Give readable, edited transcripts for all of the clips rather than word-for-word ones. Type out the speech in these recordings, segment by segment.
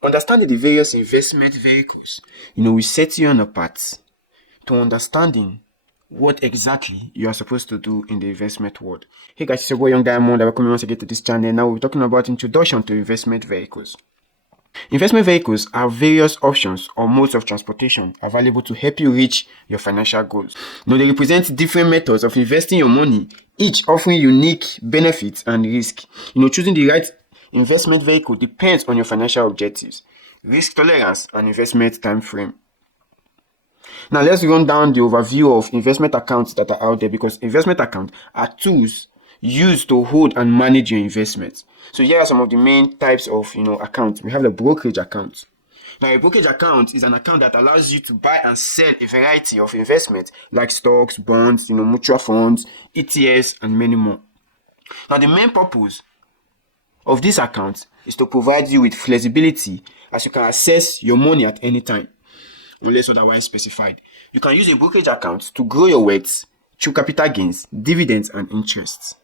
Understanding the various investment vehicles, will set you on a path to understanding what exactly you are supposed to do in the investment world. Hey guys, it's your boy Young Diamond. Welcome you once again to this channel. Now we're talking about introduction to investment vehicles. Investment vehicles are various options or modes of transportation available to help you reach your financial goals. They represent different methods of investing your money, each offering unique benefits and risk. Choosing the right investment vehicle depends on your financial objectives, risk tolerance, and investment time frame. Now let's run down the overview of investment accounts that are out there, because investment accounts are tools used to hold and manage your investments. So here are some of the main types of accounts. We have the brokerage account. Now, a brokerage account is an account that allows you to buy and sell a variety of investments like stocks, bonds, mutual funds, ETFs, and many more. Now, the main purpose of this account is to provide you with flexibility, as you can access your money at any time, unless otherwise specified. You can use a brokerage account to grow your wealth through capital gains, dividends, and interests.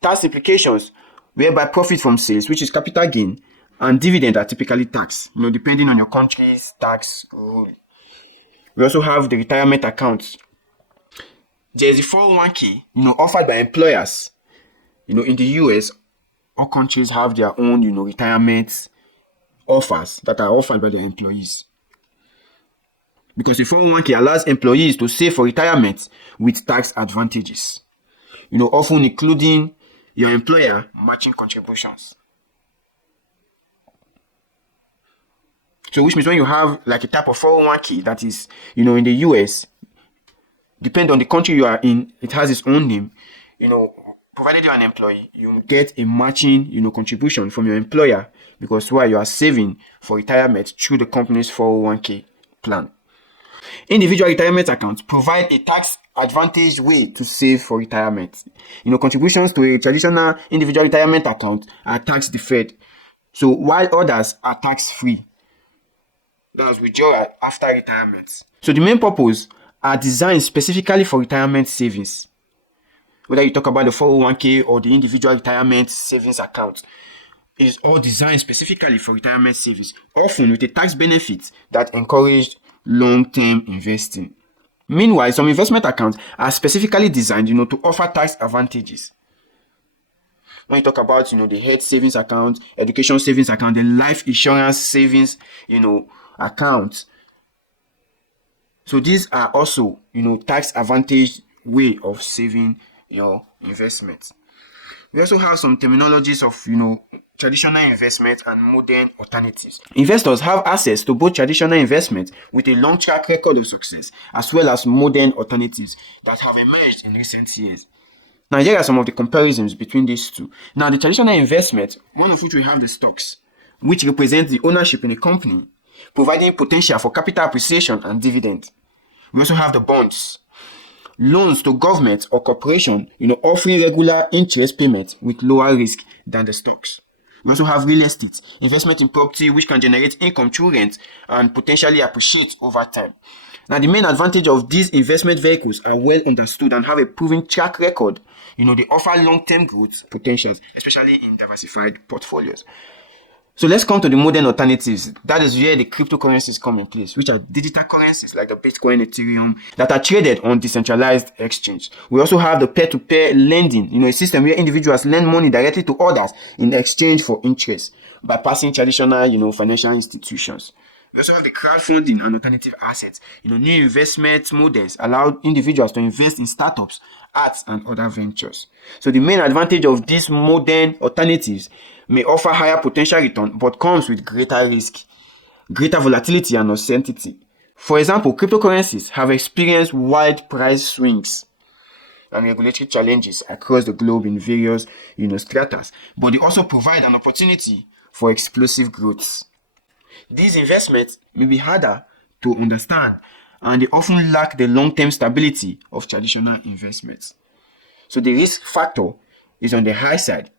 Tax implications, whereby profit from sales, which is capital gain, and dividend are typically taxed, depending on your country's tax rule. We also have the retirement account. There is a 401k, offered by employers. In the US, all countries have their own, retirement offers that are offered by their employees. Because the 401k allows employees to save for retirement with tax advantages, often including your employer matching contributions. So which means when you have like a type of 401k that is, in the US, depending on the country you are in, it has its own name. Provided you're an employee, you get a matching, contribution from your employer, because while you are saving for retirement through the company's 401k plan. Individual retirement accounts provide a tax advantaged way to save for retirement. Contributions to a traditional individual retirement account are tax deferred, so while others are tax free. That's withdrawal after retirement. So the main purpose are designed specifically for retirement savings. Whether you talk about the 401k or the individual retirement savings account, is all designed specifically for retirement savings, often with a tax benefit that encouraged long-term investing. Meanwhile, some investment accounts are specifically designed, to offer tax advantages. When you talk about, the health savings account, education savings account, the life insurance savings, account. So these are also, tax advantage way of saving your investments. We also have some terminologies of, traditional investment and modern alternatives. Investors have access to both traditional investments with a long track record of success, as well as modern alternatives that have emerged in recent years. Now, here are some of the comparisons between these two. Now, the traditional investment, one of which we have the stocks, which represents the ownership in a company, providing potential for capital appreciation and dividend. We also have the bonds, loans to government or corporation, offering regular interest payments with lower risk than the stocks. We also have real estate, investment in property which can generate income through rent and potentially appreciate over time. Now, the main advantage of these investment vehicles are well understood and have a proven track record. They offer long-term growth potentials, especially in diversified portfolios. So let's come to the modern alternatives. That is where the cryptocurrencies come in place, which are digital currencies like the Bitcoin, Ethereum, that are traded on decentralized exchange. We also have the peer-to-peer lending, a system where individuals lend money directly to others in exchange for interest, bypassing traditional, financial institutions. We also have the crowdfunding and alternative assets. New investment models allow individuals to invest in startups, arts, and other ventures. So the main advantage of these modern alternatives may offer higher potential return, but comes with greater risk, greater volatility, and uncertainty. For example, cryptocurrencies have experienced wide price swings and regulatory challenges across the globe in various, stratas, but they also provide an opportunity for explosive growth. These investments may be harder to understand, and they often lack the long-term stability of traditional investments. So the risk factor is on the high side,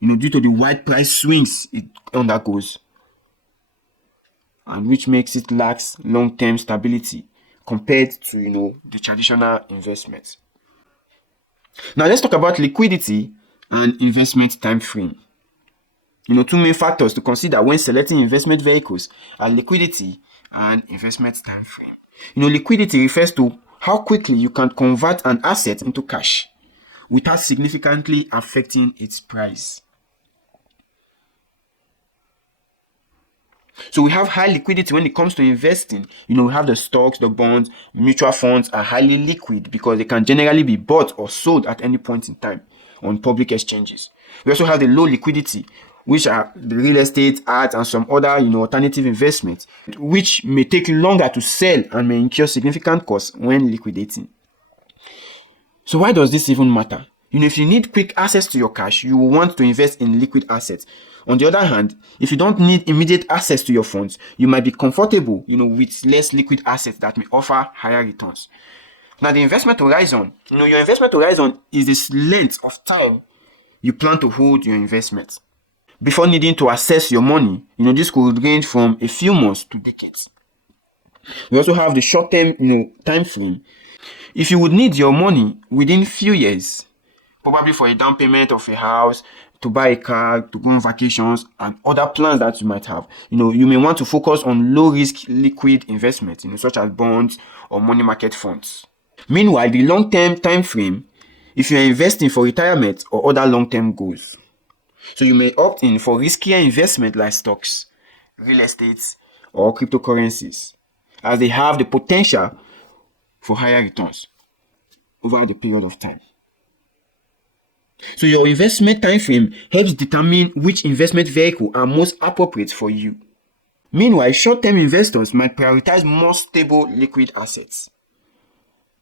due to the wide price swings it undergoes, and which makes it lacks long-term stability compared to, the traditional investments. Now let's talk about liquidity and investment time frame. Two main factors to consider when selecting investment vehicles are liquidity and investment time frame. Liquidity refers to how quickly you can convert an asset into cash without significantly affecting its price. So we have high liquidity when it comes to investing. We have the stocks, the bonds, mutual funds are highly liquid because they can generally be bought or sold at any point in time on public exchanges. We also have the low liquidity, which are the real estate, art, and some other alternative investments, which may take longer to sell and may incur significant costs when liquidating. So why does this even matter? If you need quick access to your cash, you will want to invest in liquid assets. On the other hand, if you don't need immediate access to your funds, you might be comfortable, with less liquid assets that may offer higher returns. Now, the investment horizon, your investment horizon is this length of time you plan to hold your investment before needing to access your money. This could range from a few months to decades. We also have the short-term, time frame. If you would need your money within few years, probably for a down payment of a house, to buy a car, to go on vacations, and other plans that you might have, you may want to focus on low-risk liquid investments, such as bonds or money market funds. Meanwhile, the long-term time frame, if you are investing for retirement or other long-term goals, so you may opt in for riskier investment like stocks, real estate, or cryptocurrencies, as they have the potential for higher returns over the period of time. So your investment time frame helps determine which investment vehicle are most appropriate for you. Meanwhile, short-term investors might prioritize more stable liquid assets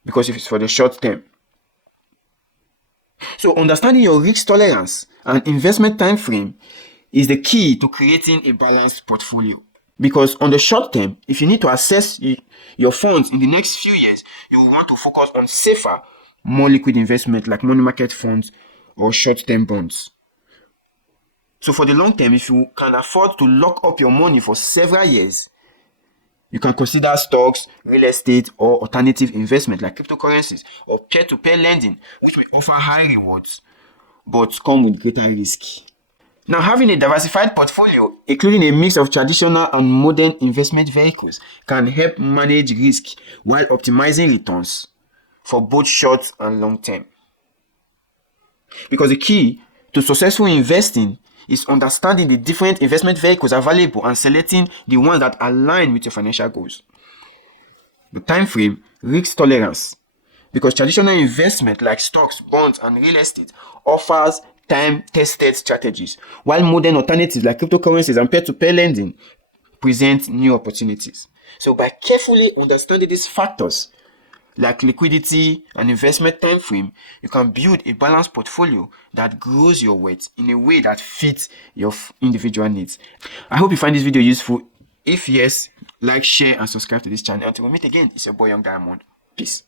because if it's for the short term. So understanding your risk tolerance and investment time frame is the key to creating a balanced portfolio. Because on the short term, if you need to access your funds in the next few years, you will want to focus on safer, more liquid investment like money market funds or short-term bonds. So for the long term, if you can afford to lock up your money for several years, you can consider stocks, real estate, or alternative investment like cryptocurrencies or peer-to-peer lending, which may offer high rewards but come with greater risk. Now, having a diversified portfolio, including a mix of traditional and modern investment vehicles, can help manage risk while optimizing returns for both short and long term. Because the key to successful investing is understanding the different investment vehicles available and selecting the ones that align with your financial goals. The time frame, risk tolerance. Because traditional investment like stocks, bonds, and real estate offers time-tested strategies, while modern alternatives like cryptocurrencies and peer-to-peer lending present new opportunities. So by carefully understanding these factors, like liquidity and investment time frame, you can build a balanced portfolio that grows your wealth in a way that fits your individual needs. I hope you find this video useful. If yes, like, share, and subscribe to this channel. Until we meet again, it's your boy Young Diamond. Peace.